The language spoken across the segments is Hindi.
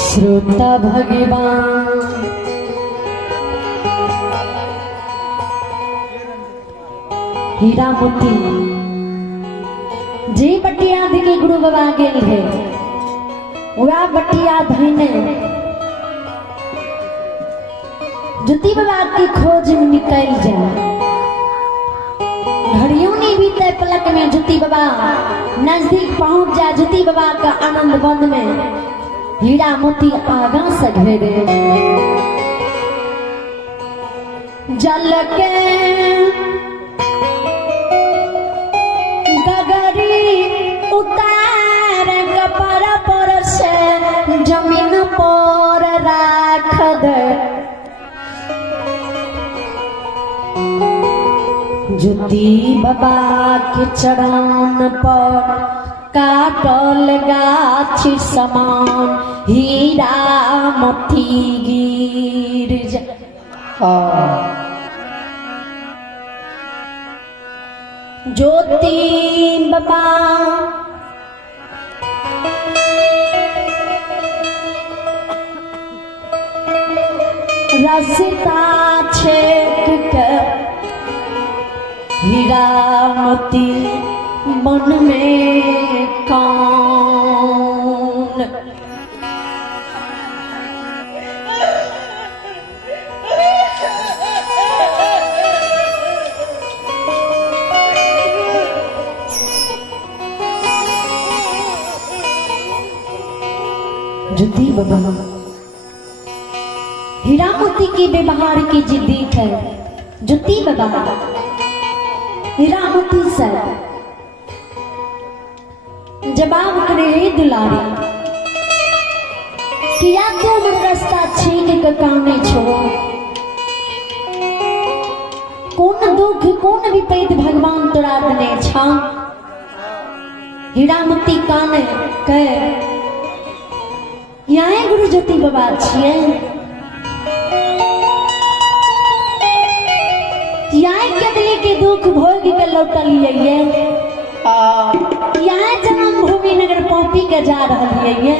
श्रोता भगवान हीरा मोती जी बटिया के गुरु बाबा गेल है वह बटिया धैने ज्योति बाबा की खोज में निकल जाए। घड़ियों नहीं बीते पलक में ज्योति बाबा नजदीक पहुंच जाए। ज्योति बाबा का आनंद बंद में हीरा मोती आगा से घेरे। जल के गगरी उतार कपर पर से जमीन पर राख दे। ज्योति बाबा के चरण पर काटल गाछी समान हीरा मोती गिर जा। ज्योति बाबा रास्ता छेक कर हीरा मोती मन में कौन। ज्योति बाबा हीरा मोती के व्यवहार की जिद्दी है। ज्योति बाबा हीरा मोती से जवाब करे हे दुलारी किया तो मन रास्ता छीन के काने छोड़ो। कौन दुख कौन विपैत भगवान तोरा दने छा। हीरा मोती काने कह यहाँ गुरु ज्योति बाबा छिए। यहाँ कदली के दुख भोग के लौटलिए। यहाँ जन्म भूमि नगर पौपी के जा रही है।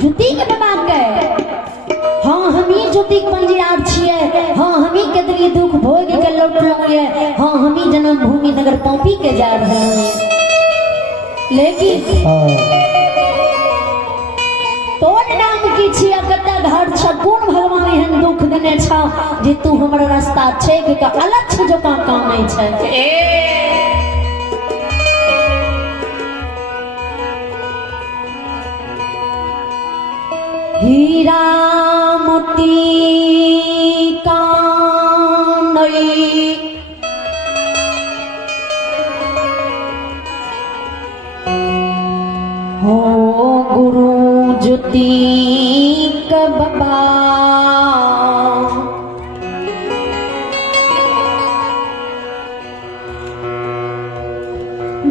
ज्योति के बाबा के हाँ हमी ज्योति के पंजीरार छिए। हाँ हमी कदली दुख भोग के लौटलिए। हाँ हमी जन्म भूमि नगर पौपी के जा रहे हैं। लेकिन तोर नाम की छिया कता घर छ कौन भगवान एहन दुख देने छ जे तू हमर रास्ता छेक के अलग छ जो कामे छ। हीरा मोती कानई हो गुरु ज्योति बाबा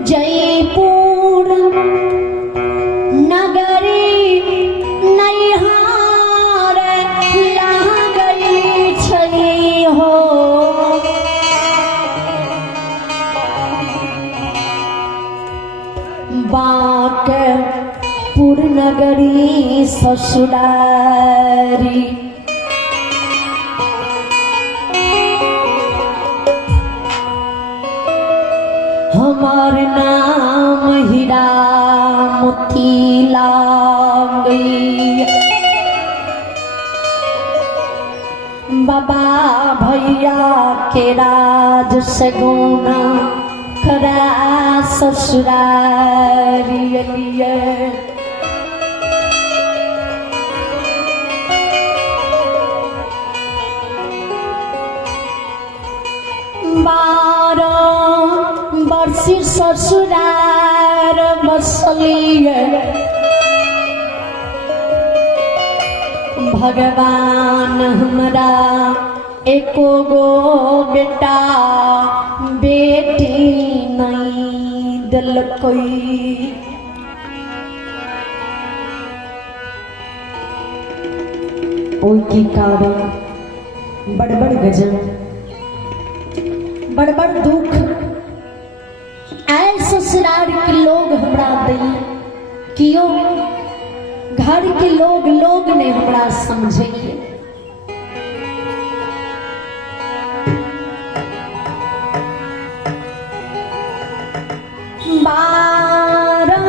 जयपुर नगरी नैहार लागई छई हो। बांकपुर नगरी ससुरारी हमार नाम हीरा मोती लागई। बाबा भैया के राज से गुना खरा ससुरारी बारह वर्षी ससुरार बसलिए। भगवान हमरा एको गो बेटा बेटी नहीं दिल कोई। ओकी कारण बड़ गजन बड़ दुख आए ससुराल के लोग हमरा दी कियो घर के लोग ने हमरा समझिए। 12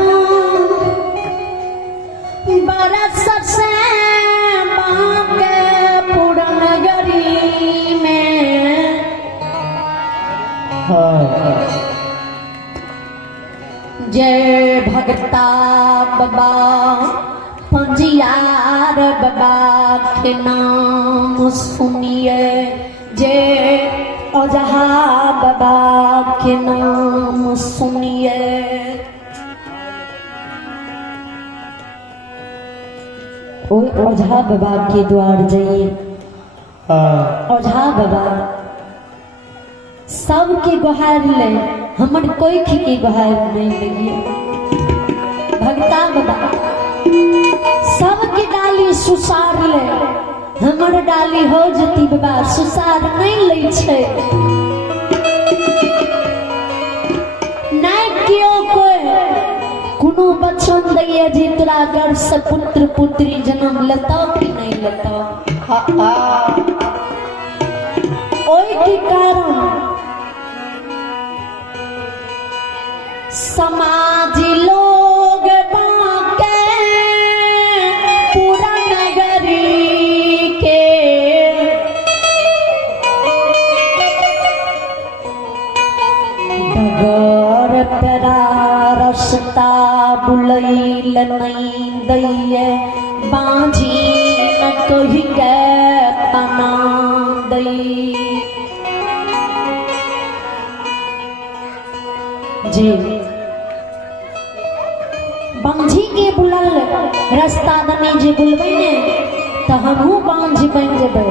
बरस से बांकेपुर नगरी में जय भगता बाबा पंजियार बाबा के नाम सुनिए, जय ओझा बाबा के नाम सुनिए। ओझा बाबा के द्वार जाइए। ओझा बाबा सबके गुहार ले, हमर कोई के गुहार नहीं लगी। भगता बाबा सबके डाली सुसार ले, हमर डाली हो जती बाबा सुसार नहीं ले छे। नहीं क्यों कोई कुनो बचन दैया जी तोरा गर्भ से पुत्र पुत्री जन्म लेता कि नहीं लेता। ओई के कारण समाज लोग बांके पूरा नगरी के डगर पेरा रस्ता बुलैल नहीं दैये, बांझी न कही के तना दै। जी बांझी के बुलल रास्ता दने जे बुलबे ने तो हमहू बांझ बन जेबे,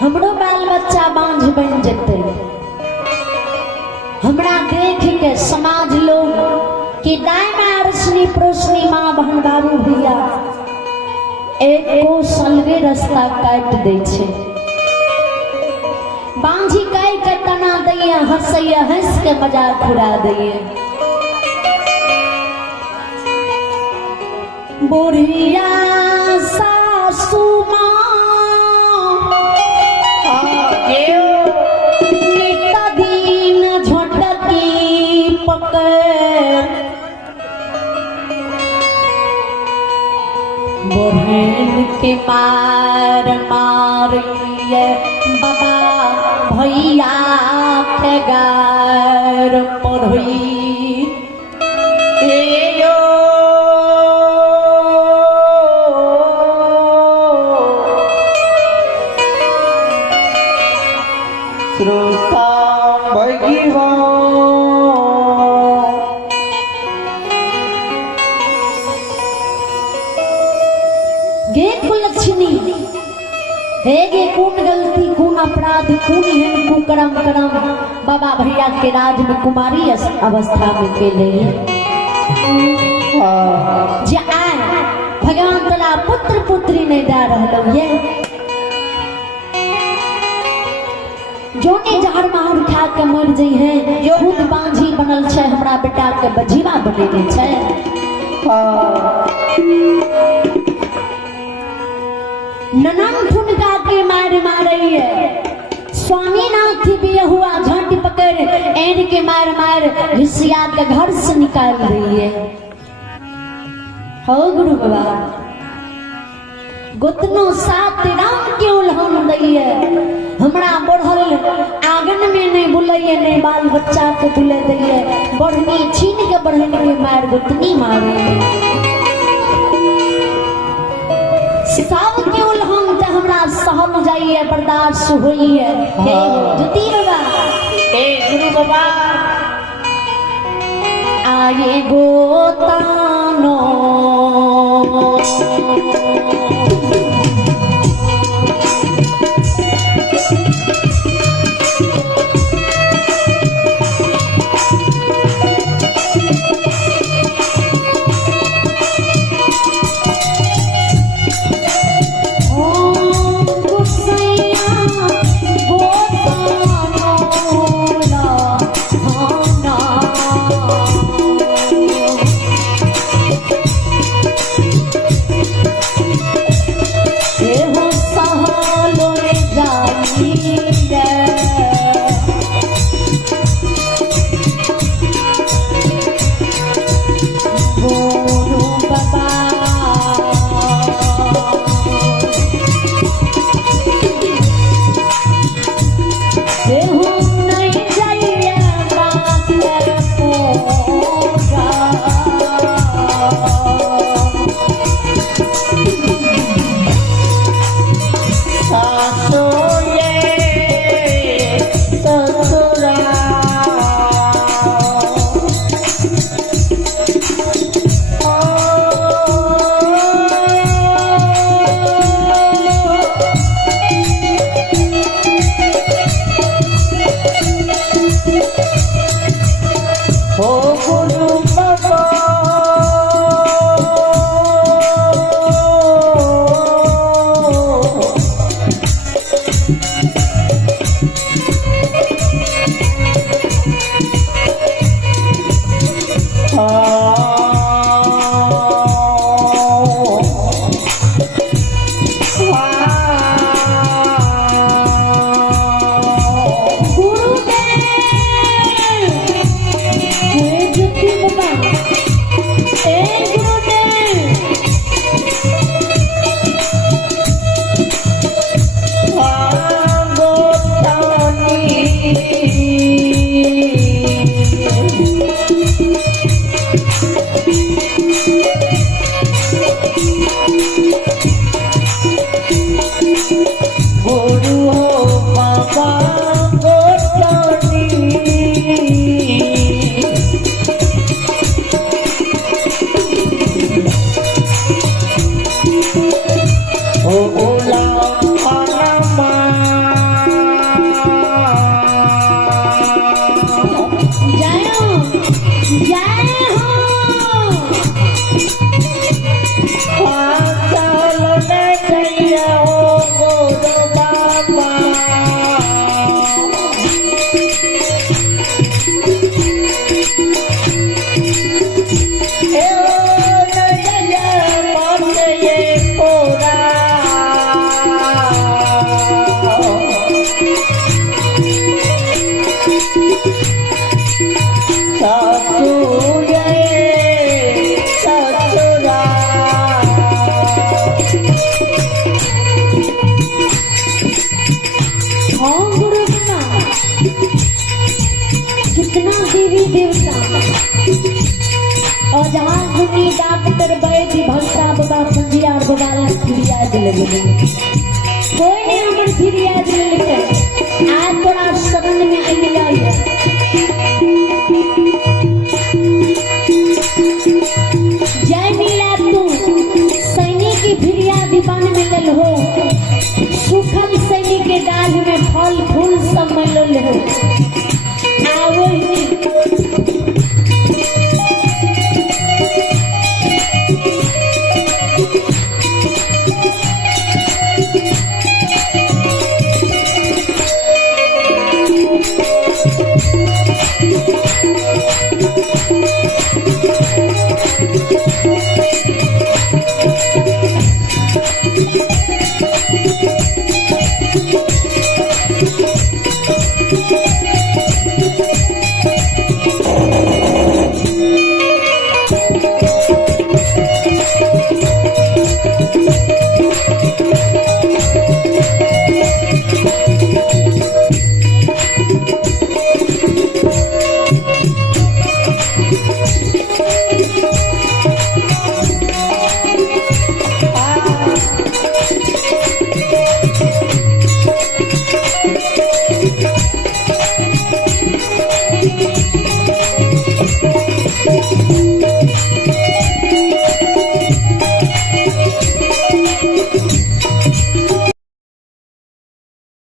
हमरो बाल बच्चा बांझ बन जेते। हमरा देख के समाज लोग कि दाई में रोशनी प्रोशनी माँ बहन बाबू भैया एको सलगे रास्ता काट दे छे। बांझी कई के तना दैया, हंसैया हंस के मजाक उड़ा दैया। बुढ़िया सासू माँ नित दिन झटकी पकड़, बहन के मार मारिए बाबा भैया के गार पढ़ी। गे कुलक्षणी हे गे कौन गलती कौन अपराध कौन हेन कुकरम करम बाबा भैया के राज में कुमारी अवस्था में के लिए जे आए भगवान तला पुत्र पुत्री नहीं दे रहलो ये जोने जहर मार खा के मर जई है, जो खुद बांझी बनल छे हमरा बेटा के बजीवा बनेने छे। ननन फुनका के मार मारई है, स्वामी नाथ भी हुआ झट पकड़ एन के मार मार हिसिया के घर से निकाल रही है। हो गुरु बाबा गोतनो साथ राम के उल्हन दैये, हमरा बढ़ल आंगन में नहीं बुलैये नहीं बाल बच्चा के बुले दैये, बढ़नी छीन के बढ़न के मार गोतनी मारे। सब के उल्हन ते हमरा सहम जाइए बर्दाश्त होइए। हे ज्योति बाबा हे गुरु बाबा आगे गोतानो और जहाँ घूमी डॉक्टर वैद्य भंसा बाबा पंजियार बाबा फिरियाद लगे कोई नहीं हमारे फिरियाद लेके आज तोरा शरण में आई जाए जय मिला तू सैनिक की फिरियाद दीवान मिलल हो सुखल सैनिक के डाल में फल फूल सब मिलल हो आवो